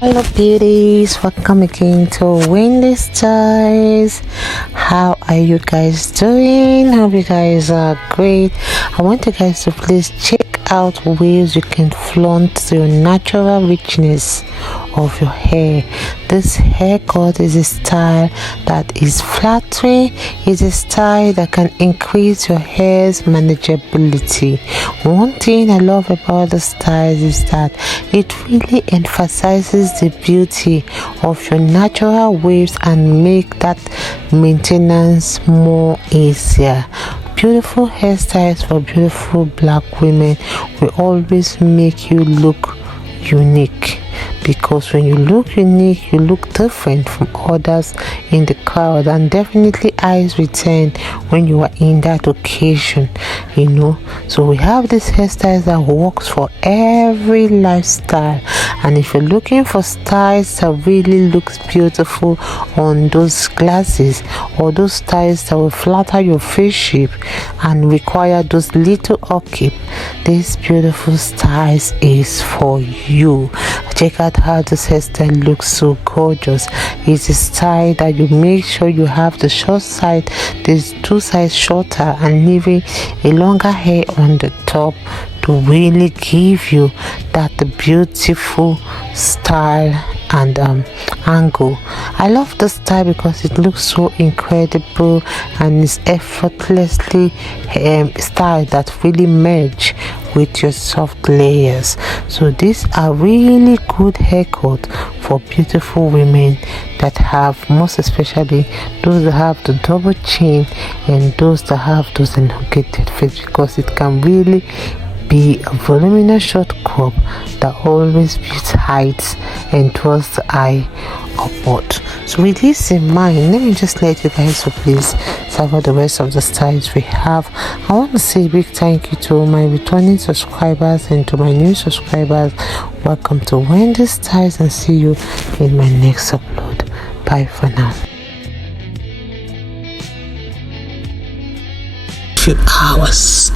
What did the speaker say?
Hello beauties, welcome again to Wendy Styles. How are you guys doing? Hope you guys are great. I want you guys to please check out ways you can flaunt your natural richness of your hair. This haircut is a style that is flattering, is a style that can increase your hair's manageability. One thing I love about the style is that it really emphasizes the beauty of your natural waves and make that maintenance more easier. Beautiful hairstyles for beautiful black women will always make you look unique, because when you look unique, you look different from others in the crowd, and definitely eyes return when you are in that occasion, so we have this hairstyle that works for every lifestyle. And if you're looking for styles that really looks beautiful on those glasses, or those styles that will flatter your face shape and require those little upkeep, this beautiful styles is for you. Check out how this hairstyle looks so gorgeous. It's a style that you make sure you have the short side, these two sides shorter, and leaving a longer hair on the top to really give you that beautiful style and angle. I love this style because it looks so incredible and it's effortlessly style that really merge with your soft layers. So these are really good haircut for beautiful women that have, most especially those that have the double chin and those that have those elongated face, because it can really be a voluminous short crop that always builds heights and draws the eye upward. So with this in mind, let me just let you guys to please cover the rest of the styles we have. I want to say a big thank you to my returning subscribers and to my new subscribers. Welcome to Wendy Styles, and see you in my next upload. Bye for now. Few hours.